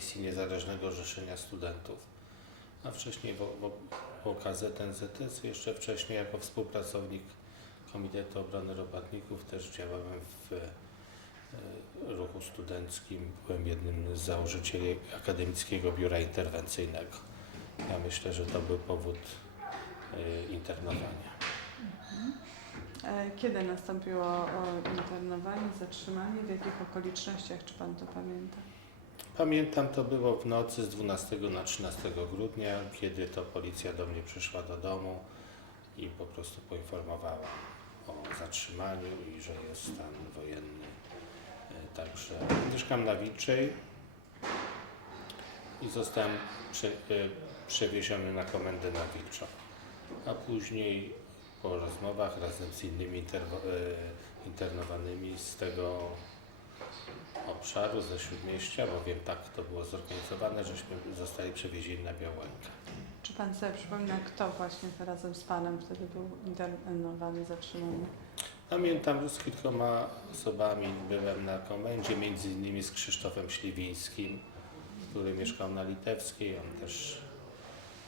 Komisji Niezależnego Orzeszenia Studentów, a wcześniej w, w, w OKZ NZS, jeszcze wcześniej jako współpracownik Komitetu Obrony Robotników też działałem w e, ruchu studenckim. Byłem jednym z założycieli Akademickiego Biura Interwencyjnego. Ja myślę, że to był powód e, internowania. E, Kiedy nastąpiło internowanie, zatrzymanie, w jakich okolicznościach, czy Pan to pamięta? Pamiętam, to było w nocy z 12 na 13 grudnia, kiedy to policja do mnie przyszła do domu i po prostu poinformowała o zatrzymaniu i że jest stan wojenny. E, Także mieszkam na Wilczej i zostałem prze, e, przewieziony na komendę na Wilczą. A później po rozmowach razem z innymi interwo, e, internowanymi z tego obszaru, ze Śródmieścia, bowiem tak to było zorganizowane, żeśmy zostali przewiezieni na Białękę. Czy Pan sobie przypomina, kto właśnie razem z Panem wtedy był internowany, zatrzymany? Pamiętam, z kilkoma osobami byłem na komendzie, między innymi z Krzysztofem Śliwińskim, który mieszkał na Litewskiej. On też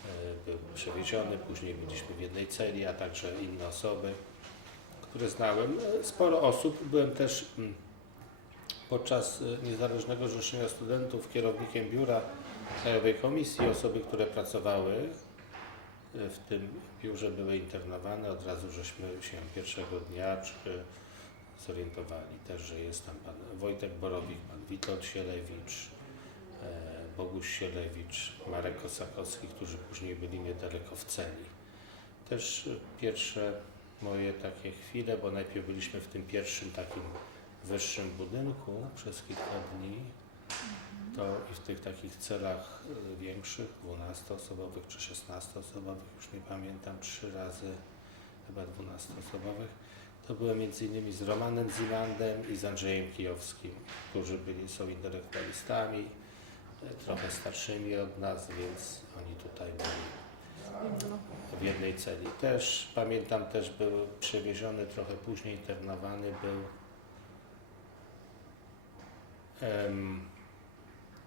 e, był przewieziony, później byliśmy w jednej celi, a także inne osoby, które znałem. E, Sporo osób. Byłem też mm, podczas e, Niezależnego Zrzeszenia Studentów kierownikiem biura Krajowej Komisji. Osoby, które pracowały e, w tym biurze były internowane. Od razu żeśmy się pierwszego dnia zorientowali też, że jest tam pan Wojtek Borowik, pan Witold Sielewicz, e, Boguś Sielewicz, Marek Kosakowski, którzy później byli niedaleko w celi. Też pierwsze moje takie chwile, bo najpierw byliśmy w tym pierwszym takim wyższym budynku przez kilka dni, to i w tych takich celach y, większych, 12-osobowych czy 16-osobowych, już nie pamiętam, trzy razy chyba 12-osobowych, to byłem między innymi z Romanem Zilandem i z Andrzejem Kijowskim, którzy byli, są intelektualistami, y, trochę starszymi od nas, więc oni tutaj byli w jednej celi. Też pamiętam, też był przewieziony trochę później internowany był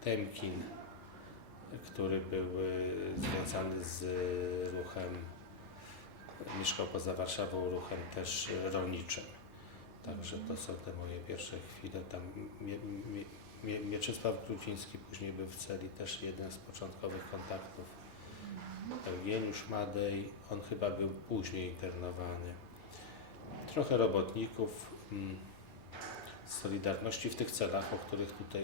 Temkin, który był e, związany z ruchem, mieszkał poza Warszawą, ruchem też rolniczym. Także to są te moje pierwsze chwile. Tam Mie, Mie, Mie, Mieczysław Grudziński później był w celi, też jeden z początkowych kontaktów. Eugeniusz Madej, on chyba był później internowany. Trochę robotników mm, Solidarności w tych celach, o których tutaj,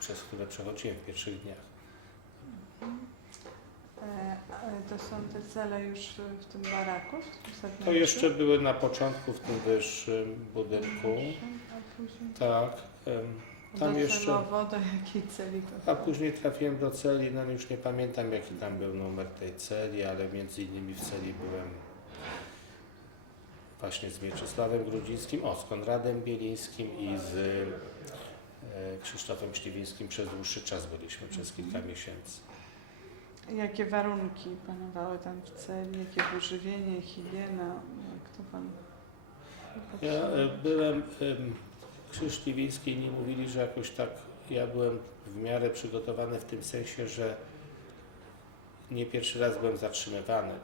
przez które przechodziłem w pierwszych dniach. E, ale to są te cele już w tym baraku? W tym To jeszcze były na początku w tym wyższym budynku. A później Tak. em, Tam jeszcze. do jakiej celi to A później trafiłem do celi, no już nie pamiętam jaki tam był numer tej celi, ale między innymi w celi byłem właśnie z Mieczysławem Grudzińskim, o, z Konradem Bielińskim i z e, Krzysztofem Śliwińskim przez dłuższy czas byliśmy, przez kilka miesięcy. Jakie warunki panowały tam w celi? Jakie było żywienie, higiena? Jak to Pan Ja e, byłem, em, Krzyż Śliwiński nie mówili, że jakoś tak, ja byłem w miarę przygotowany w tym sensie, że nie pierwszy raz byłem zatrzymywany.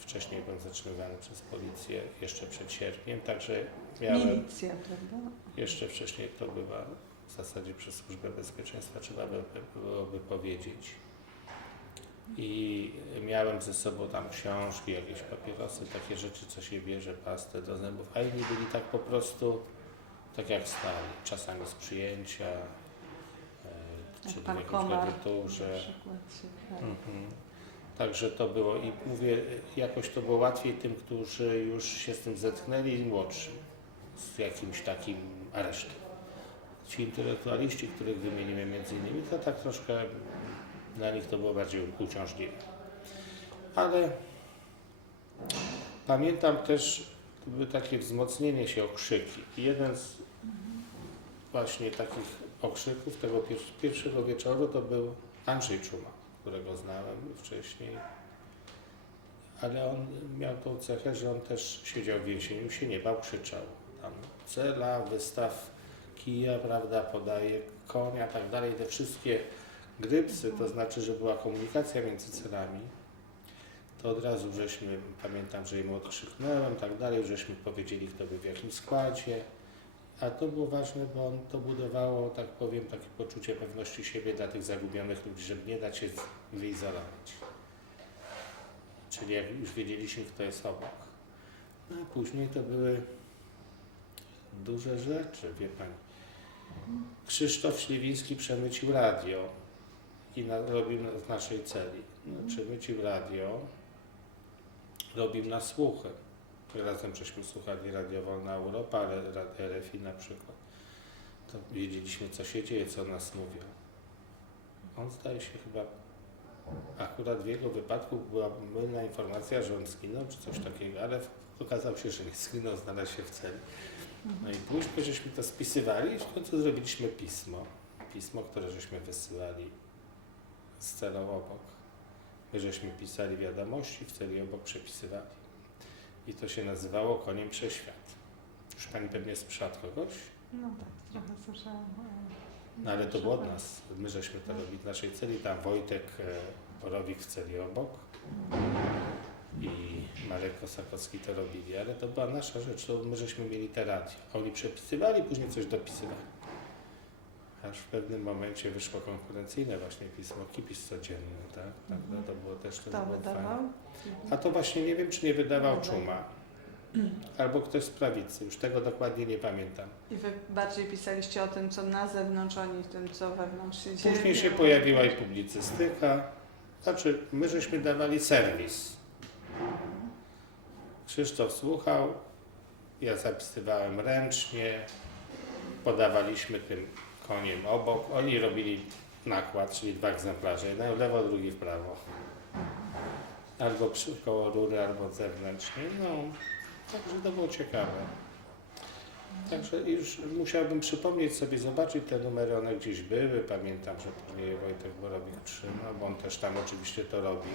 Wcześniej byłem zatrzymywany przez policję jeszcze przed sierpniem, także miałem Milicja, prawda? jeszcze wcześniej to była w zasadzie przez Służbę Bezpieczeństwa, trzeba by, byłoby powiedzieć. I miałem ze sobą tam książki, jakieś papierosy, takie rzeczy, co się bierze, pastę do zębów, a inni byli tak po prostu, tak jak stali, czasami z przyjęcia, e, czy w jakimś garniturze. na przykład się brał. Mhm. Także to było i mówię, jakoś to było łatwiej tym, którzy już się z tym zetknęli i młodszym, z jakimś takim aresztem. Ci intelektualiści, których wymienimy między innymi, to tak troszkę dla nich to było bardziej uciążliwe. Ale pamiętam też były takie wzmocnienie się okrzyki. Jeden z właśnie takich okrzyków tego pier- pierwszego wieczoru to był Andrzej Czuma którego znałem wcześniej. Ale on miał tą cechę, że on też siedział w więzieniu, się nie bał, krzyczał. Tam cela, wystaw kija, prawda, podaje konia, tak dalej. Te wszystkie grypsy, to znaczy, że była komunikacja między celami, to od razu żeśmy, pamiętam, że im odkrzyknąłem, tak dalej, żeśmy powiedzieli, kto był w jakim składzie, a to było ważne, bo on to budowało, tak powiem, takie poczucie pewności siebie dla tych zagubionych ludzi, żeby nie dać się wyizolować. Czyli jak już wiedzieliśmy, kto jest obok. No a później to były duże rzeczy, wie Pani. Krzysztof Śliwiński przemycił radio i na, robił w naszej celi. No, przemycił radio, robił na słuchy. Razem żeśmy słuchali Radio Wolna Europa, ale ra- RFI na przykład. To wiedzieliśmy, co się dzieje, co nas mówią. On zdaje się chyba, akurat w jego wypadku była mylna informacja, że on zginął, czy coś takiego, ale okazało się, że nie zginął, znalazł się w celi. No i później żeśmy to spisywali i w końcu zrobiliśmy pismo. Pismo, które żeśmy wysyłali z celą obok. My żeśmy pisali wiadomości, w celi obok przepisywali. I to się nazywało Koniem Przeświat. Już Pani pewnie słyszała od kogoś? No tak, trochę słyszałam. e, No ale to było od nas. My żeśmy to robili w naszej celi. Tam Wojtek e, Borowik w celi obok i Marek Kosakowski to robili, ale to była nasza rzecz. To my żeśmy mieli te radio. Oni przepisywali, później coś dopisywali. Aż w pewnym momencie wyszło konkurencyjne właśnie pismo Kipis codzienny, tak? tak Mhm. To było też to było wydawał? fajne. A to właśnie nie wiem, czy nie wydawał. Czuma. Albo ktoś z prawicy, już tego dokładnie nie pamiętam. I wy bardziej pisaliście o tym, co na zewnątrz, a nie tym, co wewnątrz się dzieje. Później się pojawiła i publicystyka. Znaczy, my żeśmy dawali serwis. Krzysztof słuchał, ja zapisywałem ręcznie, podawaliśmy tym koniem obok. Oni robili nakład, czyli dwa egzemplarze, jeden w lewo, drugi w prawo. Albo przy koło rury, albo zewnętrznie. No, także to było ciekawe. Także już musiałbym przypomnieć sobie, zobaczyć te numery, one gdzieś były. Pamiętam, że później Wojtek Borowik trzymał, bo on też tam oczywiście to robił.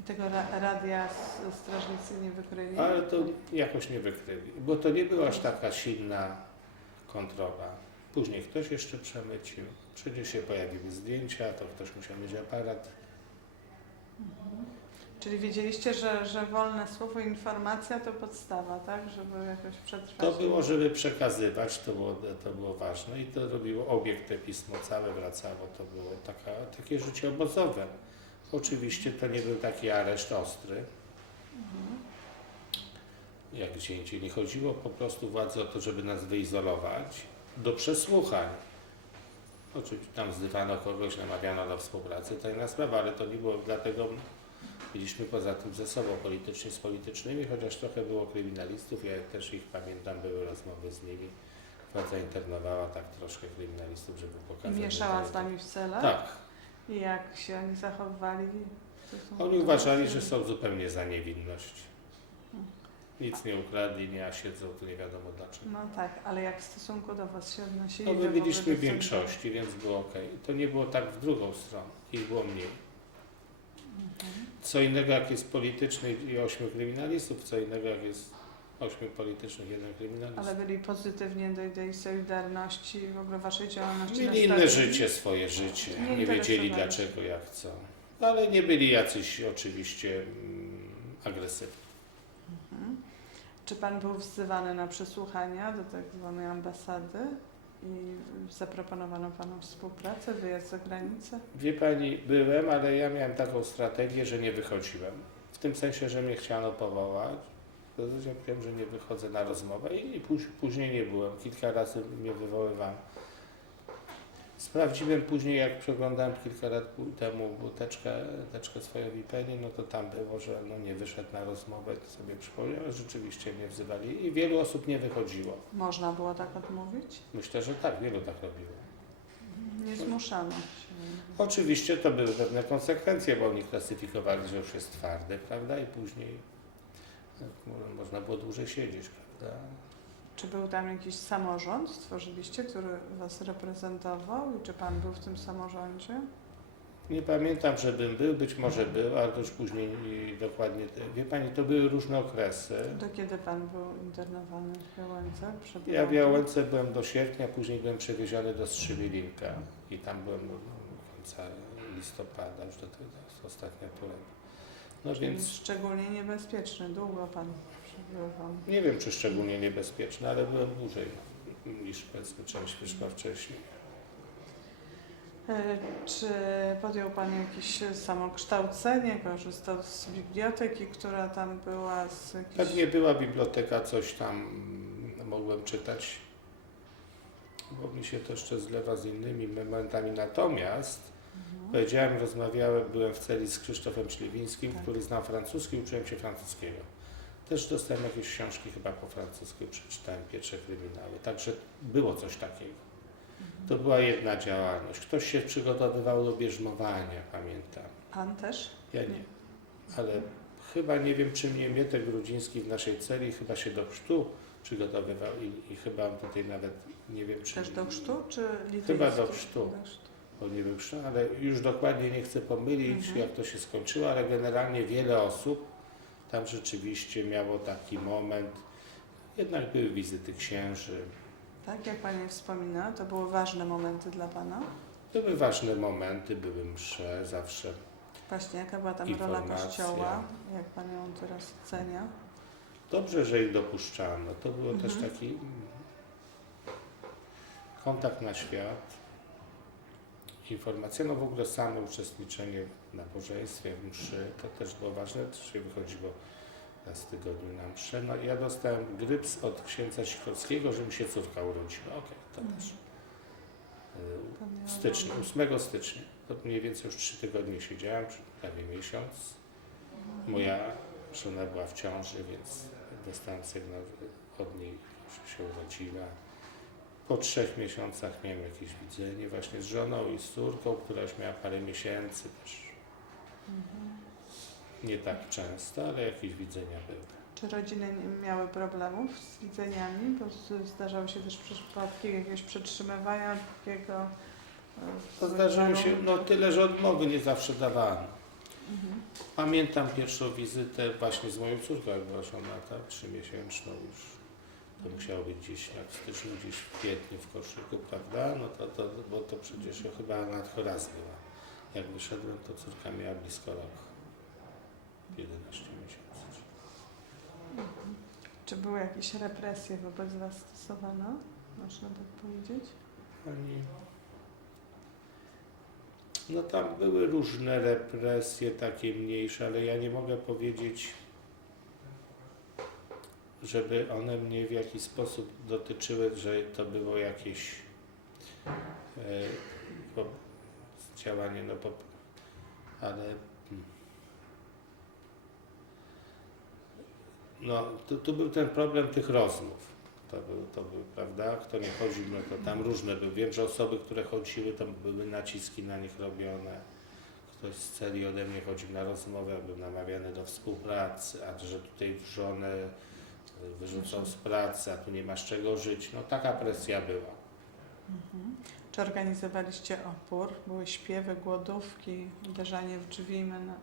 I tego ra radia s- strażnicy nie wykryli. Ale to jakoś nie wykryli, bo to nie była aż taka silna kontrola. Później ktoś jeszcze przemycił. Przecież się pojawiły zdjęcia, to ktoś musiał mieć aparat. Czyli wiedzieliście, że, że wolne słowo, informacja to podstawa, tak? Żeby jakoś przetrwać. To było, żeby przekazywać, to było, to było ważne i to robiło obiekt, te pismo całe wracało, to było taka, takie życie obozowe. Oczywiście to nie był taki areszt ostry, Mhm. Jak gdzie indziej. Nie chodziło po prostu władzy o to, żeby nas wyizolować do przesłuchań. Oczywiście tam zdywano kogoś, namawiano do współpracy, to inna sprawa, ale to nie było dlatego, byliśmy poza tym ze sobą politycznie z politycznymi, chociaż trochę było kryminalistów, ja też ich pamiętam, były rozmowy z nimi. Władza internowała tak troszkę kryminalistów, żeby pokazać. mieszała z nami w celach? Tak. I jak się oni zachowywali? Oni uważali, że są zupełnie za niewinność. Nic nie ukradli, nie, a siedzą tu nie wiadomo dlaczego. No tak, ale jak w stosunku do Was się odnosili? No my byliśmy w większości, więc było ok. To nie było tak w drugą stronę. Ich było mniej. Mhm. Co innego jak jest polityczny i ośmiu kryminalistów, co innego jak jest ośmiu politycznych, jeden kryminalista. Ale byli pozytywnie do idei Solidarności w ogóle Waszej działalności Mieli inne życie, swoje życie. Nie Nie wiedzieli dlaczego, jak chcą. Ale nie byli jacyś oczywiście mm, agresywni. Czy Pan był wzywany na przesłuchania do tak zwanej ambasady i zaproponowano Panu współpracę, wyjazd za granicę? Wie Pani, byłem, ale ja miałem taką strategię, że nie wychodziłem. W tym sensie, że mnie chciano powołać. To znaczy, wiem, że nie wychodzę na rozmowę i póź- później nie byłem. Kilka razy mnie wywoływano. Sprawdziłem później, jak przeglądałem kilka lat temu teczkę, teczkę swoją Wipedii, no to tam było, że no nie wyszedł na rozmowę, to sobie przypomniałem, rzeczywiście mnie wzywali i wielu osób nie wychodziło. Można było tak odmówić? Myślę, że tak, wielu tak robiło. Nie zmuszano się. Oczywiście to były pewne konsekwencje, bo oni klasyfikowali, że już jest twardy, prawda? I później może można było dłużej siedzieć, prawda? Czy był tam jakiś samorząd, stworzyliście, który Was reprezentował i czy Pan był w tym samorządzie? Nie pamiętam, żebym był, być może był, ale to już później dokładnie. Wie Pani, to były różne okresy. Do kiedy pan był internowany w Białęce? Przed Ja w? Białęce byłem do sierpnia, później byłem przewieziony do Strzymilinka i tam byłem do końca listopada, już do tego do ostatnia pora. No więc szczególnie niebezpieczny. Długo pan. Nie wiem, czy szczególnie niebezpieczny, ale byłem dłużej niż powiedzmy część wyszła wcześniej. E, Czy podjął Pan jakieś samokształcenie, korzystał z biblioteki, która tam była, z jakichś... Pewnie była biblioteka, coś tam mogłem czytać, bo mi się to jeszcze zlewa z innymi momentami. Natomiast Mhm. powiedziałem, rozmawiałem, byłem w celi z Krzysztofem Śliwińskim, Tak. który znał francuski, uczyłem się francuskiego. Też dostałem jakieś książki chyba po francusku, przeczytałem pierwsze kryminały, także było coś takiego. To była jedna działalność. Ktoś się przygotowywał do bierzmowania, pamiętam. Pan też? Ja nie. Ale chyba nie wiem, czy mnie Mietek Grudziński w naszej celi chyba się do chrztu przygotowywał i, i chyba tutaj nawet nie wiem, czy. Też do chrztu, czy lityjski? Chyba do chrztu. Do chrztu. Bo nie wiem, chrztu, ale już dokładnie nie chcę pomylić, Mhm. jak to się skończyło, ale generalnie wiele osób tam rzeczywiście miało taki moment. Jednak były wizyty księży. Tak, jak Pani wspomina, to były ważne momenty dla Pana. Były ważne momenty, były msze zawsze. Właśnie, jaka była tam rola. Kościoła, jak Pan ją teraz ocenia? Dobrze, że ich dopuszczano. To było też Mhm. taki mm, kontakt na świat, informacja, no w ogóle samo uczestniczenie nabożeństwie, w mszy, to też było ważne, też się wychodziło raz w tygodniu na mszę. No ja dostałem gryps od księdza Sikorskiego, że mi się córka urodziła. Okej, to Mhm. też. W styczniu, rola. 8 stycznia. To mniej więcej już trzy tygodnie siedziałem, czy prawie miesiąc. Moja żona była w ciąży, więc dostałem sygnał od niej, że się urodziła. Po trzech miesiącach miałem jakieś widzenie właśnie z żoną i z córką, która już miała parę miesięcy też. Mhm. Nie tak często, ale jakieś widzenia były. Czy rodziny nie miały problemów z widzeniami? Bo z- zdarzały się też przypadki jakiegoś przetrzymywania takiego. e, To złych zdarzyło się, no tyle, że odmowy nie zawsze dawano. Mhm. Pamiętam pierwszą wizytę właśnie z moją córką, jak była żona, tak, trzymiesięczną już. To musiało być gdzieś jak w styczniu, gdzieś w kwietniu w koszyku, prawda? No to, to, bo to przecież ja chyba nadcho raz była. Jak wyszedłem, to córka miała blisko rok. 11 miesięcy. Czy były jakieś represje wobec Was stosowane? Można tak powiedzieć? Pani... No tam były różne represje, takie mniejsze, ale ja nie mogę powiedzieć, żeby one mnie w jakiś sposób dotyczyły, że to było jakieś po, działanie, no po, ale no tu, tu był ten problem tych rozmów. To był, to był, prawda? Kto nie chodził, no to tam różne były. Wiem, że osoby, które chodziły, to były naciski na nich robione. Ktoś z celi ode mnie chodził na rozmowę, był namawiany do współpracy, a że tutaj żonę wyrzucą z pracy, a tu nie masz czego żyć. No taka presja była. Mhm. Czy organizowaliście opór? Były śpiewy, głodówki, uderzanie w drzwi na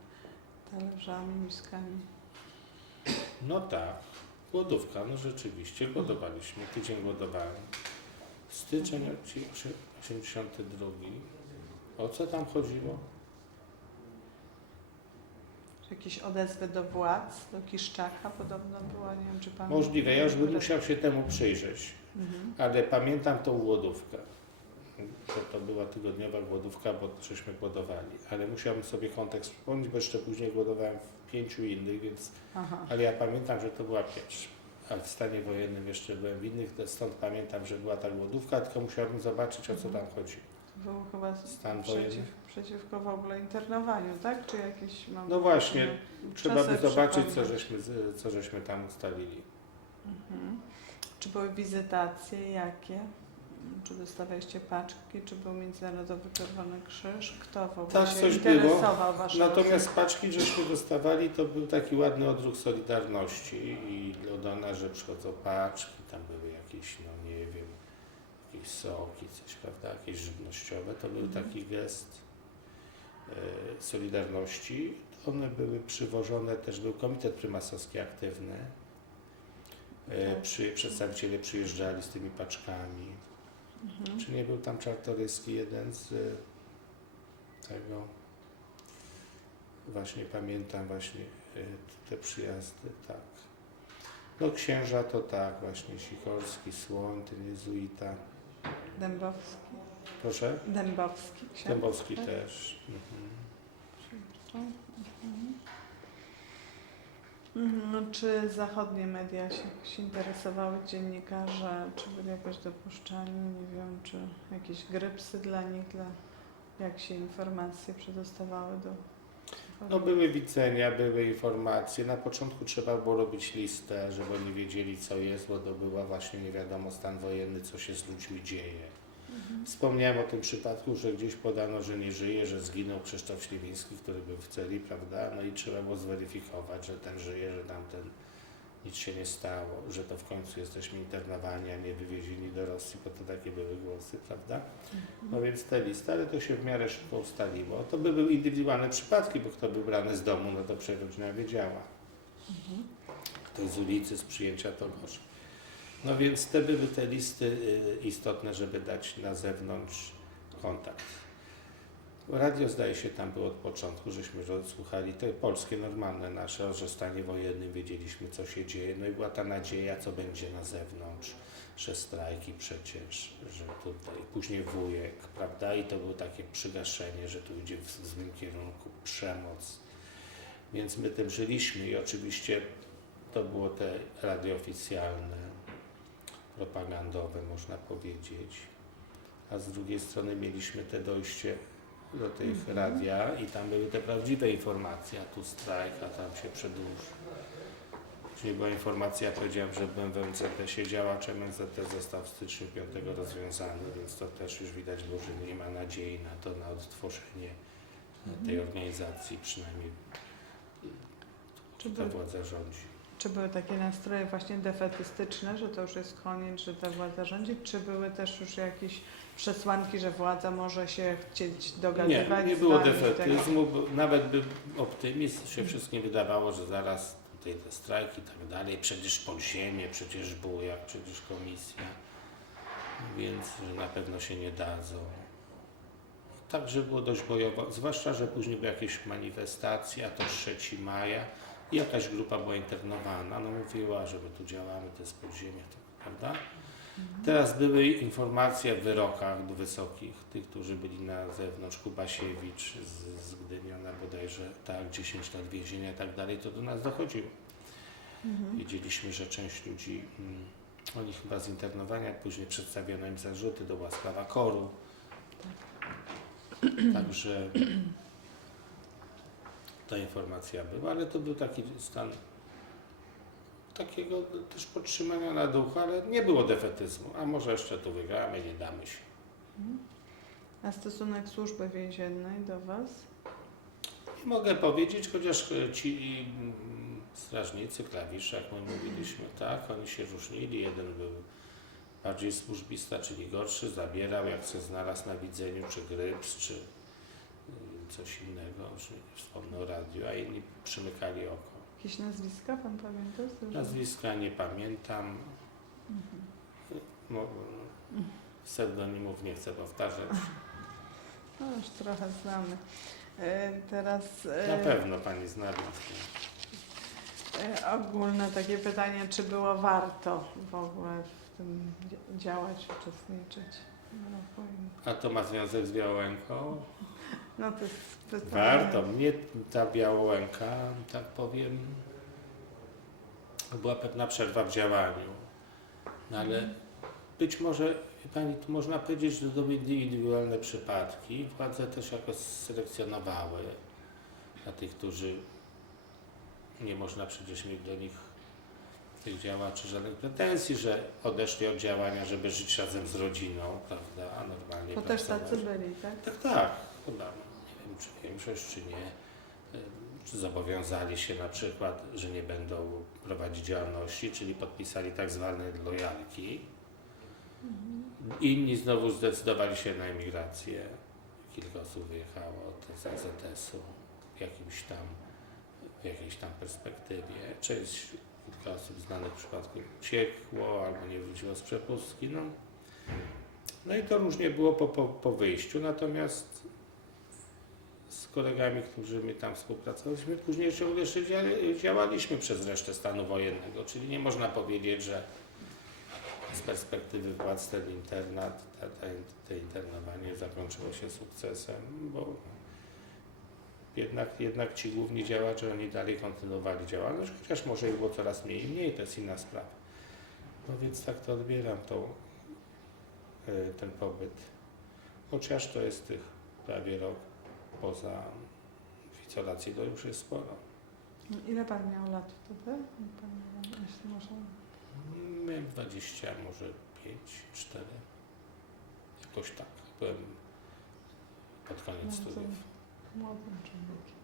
talerzami, miskami? No tak, głodówka, no rzeczywiście, głodowaliśmy. Tydzień głodowałem. Styczeń czyli 82. O co tam chodziło? Czy jakieś odezwy do władz, do Kiszczaka podobno była? Nie wiem, czy Pan... Możliwe, ja już bym musiał się temu przyjrzeć. Mhm. Ale pamiętam tą głodówkę. To, to była tygodniowa głodówka, bo żeśmy głodowali. Ale musiałbym sobie kontekst przypomnieć, bo jeszcze później głodowałem w pięciu innych, więc. Aha. Ale ja pamiętam, że to była pierwsza. A w stanie wojennym jeszcze byłem w innych, stąd pamiętam, że była ta głodówka, tylko musiałbym zobaczyć o co tam chodzi. To był chyba Stan przeciw, wojenny. przeciwko w ogóle internowaniu, tak? Czy jakieś... Mam No właśnie, Trzeba by zobaczyć, co żeśmy, co żeśmy tam ustalili. Mhm. Czy były wizytacje? Jakie? Czy dostawaliście paczki? Czy był Międzynarodowy Czerwony Krzyż? Kto w ogóle Tak, się coś było. interesował Waszą Natomiast paczki, żeśmy dostawali, to był taki ładny odruch Solidarności i do nas, że przychodzą paczki, tam były jakieś, no nie wiem, jakieś soki, coś, prawda, jakieś żywnościowe, to był Mhm. taki gest. e, Solidarności. One były przywożone, też był komitet prymasowski aktywny. Tak. Przy, przedstawiciele przyjeżdżali z tymi paczkami. Mhm. Czy nie był tam Czartoryski jeden z y, tego? Właśnie pamiętam właśnie y, te przyjazdy, tak. No księża to tak, właśnie Sikorski, Słoń, ten jezuita. Dębowski. Proszę? Dębowski. ksiądz, Dębowski tak? też. Mhm. Mhm. Mhm, No, czy zachodnie media się, się interesowały dziennikarze, czy byli jakoś dopuszczani, nie wiem, czy jakieś grypsy dla nich, dla, jak się informacje przedostawały do... No były widzenia, były informacje. Na początku trzeba było robić listę, żeby oni wiedzieli co jest, bo to była właśnie nie wiadomo stan wojenny, co się z ludźmi dzieje. Wspomniałem o tym przypadku, że gdzieś podano, że nie żyje, że zginął Krzysztof Śliwiński, który był w celi, prawda? No i trzeba było zweryfikować, że ten żyje, że tamten nic się nie stało, że to w końcu jesteśmy internowani, a nie wywiezieni do Rosji, bo to takie były głosy, prawda? No więc te listy, ale to się w miarę szybko ustaliło. To by były indywidualne przypadki, bo kto był brany z domu, no to przecież rodzina wiedziała. Ktoś z ulicy, z przyjęcia to gorzej. No więc te były te listy y, istotne, żeby dać na zewnątrz kontakt. Radio zdaje się tam było od początku, żeśmy słuchali te polskie, normalne nasze, że stanie wojennym wiedzieliśmy co się dzieje, no i była ta nadzieja, co będzie na zewnątrz, że strajki przecież, że tutaj, później wujek, prawda, i to było takie przygaszenie, że tu idzie w złym kierunku, przemoc. Więc my tym żyliśmy i oczywiście to było te radio oficjalne, propagandowe można powiedzieć. A z drugiej strony mieliśmy te dojście do tych Mhm. radia i tam były te prawdziwe informacje, a tu strajk, a tam się przedłuży. Czyli była informacja, powiedziałem, że byłem w MCT siedział, a MCT został w styczniu 5 rozwiązany, więc to też już widać było, że nie ma nadziei na to, na odtworzenie tej organizacji, przynajmniej Czy, ta władza rządzi. Czy były takie nastroje właśnie defetystyczne, że to już jest koniec, że ta władza rządzi, czy były też już jakieś przesłanki, że władza może się chcieć Nie, dogadywać nie z było tak? defetyzmu, nawet by optymizm się wszystkim wydawało, że zaraz tutaj te strajki i tak dalej, przecież podziemie, przecież bujak, przecież komisja, więc że na pewno się nie dadzą. Także było dość bojowo, zwłaszcza, że później były jakieś manifestacje, a to 3 maja jakaś grupa była internowana, no mówiła, że my tu działamy, to jest podziemie, to, prawda? Teraz były informacje w wyrokach do wysokich, tych, którzy byli na zewnątrz, Kubasiewicz z, z Gdyniona bodajże, tak, 10 lat więzienia i tak dalej, to do nas dochodziło. Mhm. Wiedzieliśmy, że część ludzi, mm, oni chyba z internowania, później przedstawiono im zarzuty, to była sprawa koru. Także ta informacja była, ale to był taki stan takiego też podtrzymania na duchu, ale nie było defetyzmu. A może jeszcze tu wygramy, nie damy się. Mhm. A stosunek służby więziennej do Was? Nie mogę powiedzieć, chociaż e, ci mm, strażnicy, klawisze, jak my mówiliśmy, tak, oni się różnili. Jeden był bardziej służbista, czyli gorszy, zabierał, jak się znalazł na widzeniu, czy gryps, czy coś innego, już nie wspomnę o radiu, a inni przymykali oko. Jakieś nazwiska Pan pamięta? Nazwiska nie pamiętam, Mhm. pseudonimów nie chcę powtarzać. No już trochę znamy. E, Teraz e, Na pewno pani zna, e, ogólne takie pytanie, czy było warto w ogóle w tym dzia- działać, uczestniczyć? No. A to ma związek z Białołęką? No to jest pytanie. Warto. Mnie ta Białołęka, tak powiem, była pewna przerwa w działaniu. No ale być może, Pani, tu można powiedzieć, że to były indywidualne przypadki. Władze też jakoś selekcjonowały dla tych, którzy nie można przecież mieć do nich tych działaczy żadnych pretensji, że odeszli od działania, żeby żyć razem z rodziną, prawda, a normalnie To też tacy byli, tak? Tak, tak, chyba. Czy większość, czy nie. Czy zobowiązali się na przykład, że nie będą prowadzić działalności, czyli podpisali tak zwane lojalki. Inni znowu zdecydowali się na emigrację. kilka osób wyjechało z AZS-u w jakimś tam, w jakiejś tam perspektywie. Część, kilka osób znanych przypadkiem uciekło albo nie wróciło z przepustki. No, no i to różnie było po, po, po wyjściu, natomiast kolegami, którzy my tam współpracowaliśmy, później ciągle jeszcze dzia- działaliśmy przez resztę stanu wojennego, czyli nie można powiedzieć, że z perspektywy władz ten internat, te, te, te internowanie zakończyło się sukcesem, bo jednak, jednak ci główni działacze, oni dalej kontynuowali działalność, chociaż może ich było coraz mniej i mniej, to jest inna sprawa. No więc tak to odbieram tą, e, ten pobyt. Chociaż to jest tych prawie rok poza w izolacji, to już jest sporo. Ile pan miał lat wtedy? Pan, jeśli można. Miałem 20, może 5, 4. Jakoś tak. Byłem pod koniec Bardzo studiów. Młodym człowiekiem.